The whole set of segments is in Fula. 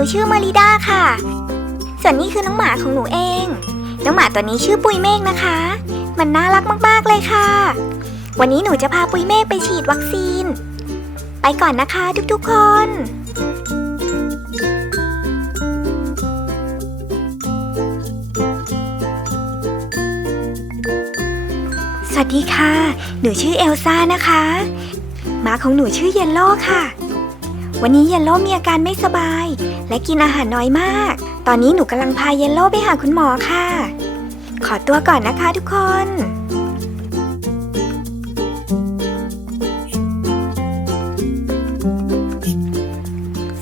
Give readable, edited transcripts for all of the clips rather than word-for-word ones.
นูชื่อมาริดาค่ะส่วนนี้คือน้องหมาของหนูเองน้องหมาตัวนี้ชื่อปุยเมฆนะคะมันน่ารักมากๆเลยค่ะวันนี้หนูจะพาปุยเมฆไปฉีดวัคซีนไปก่อนนะคะทุกๆคนสวัสดีค่ะหนูชื่อเอลซ่านะคะหมาของหนูชื่อเยลโล่ค่ะวันนี้เยลโล่มีอาการไม่สบายและกินอาหารน้อยมากตอนนี้หนูกำลังพาเยลโล่ไปหาคุณหมอค่ะขอตัวก่อนนะคะทุกคน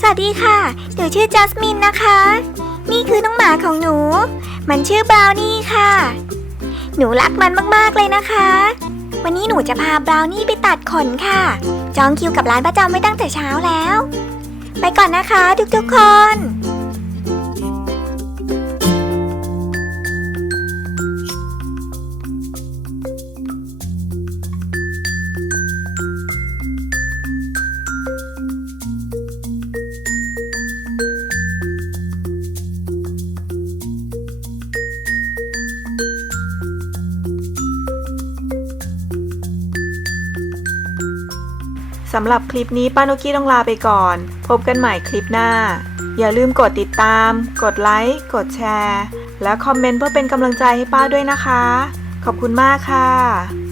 สวัสดีค่ะหนูชื่อจัสมินนะคะนี่คือน้องหมาของหนูมันชื่อบราวนี่ค่ะหนูรักมันมากๆเลยนะคะวันนี้หนูจะพาบราวนี่ไปตัดขนค่ะจองคิวกับร้านประจำไว้ตั้งแต่เช้าแล้วไปก่อนนะคะทุกๆคนสำหรับคลิปนี้ป้านุกี้ต้องลาไปก่อนพบกันใหม่คลิปหน้าอย่าลืมกดติดตามกดไลค์กดแชร์และคอมเมนต์เพื่อเป็นกำลังใจให้ป้าด้วยนะคะขอบคุณมากค่ะ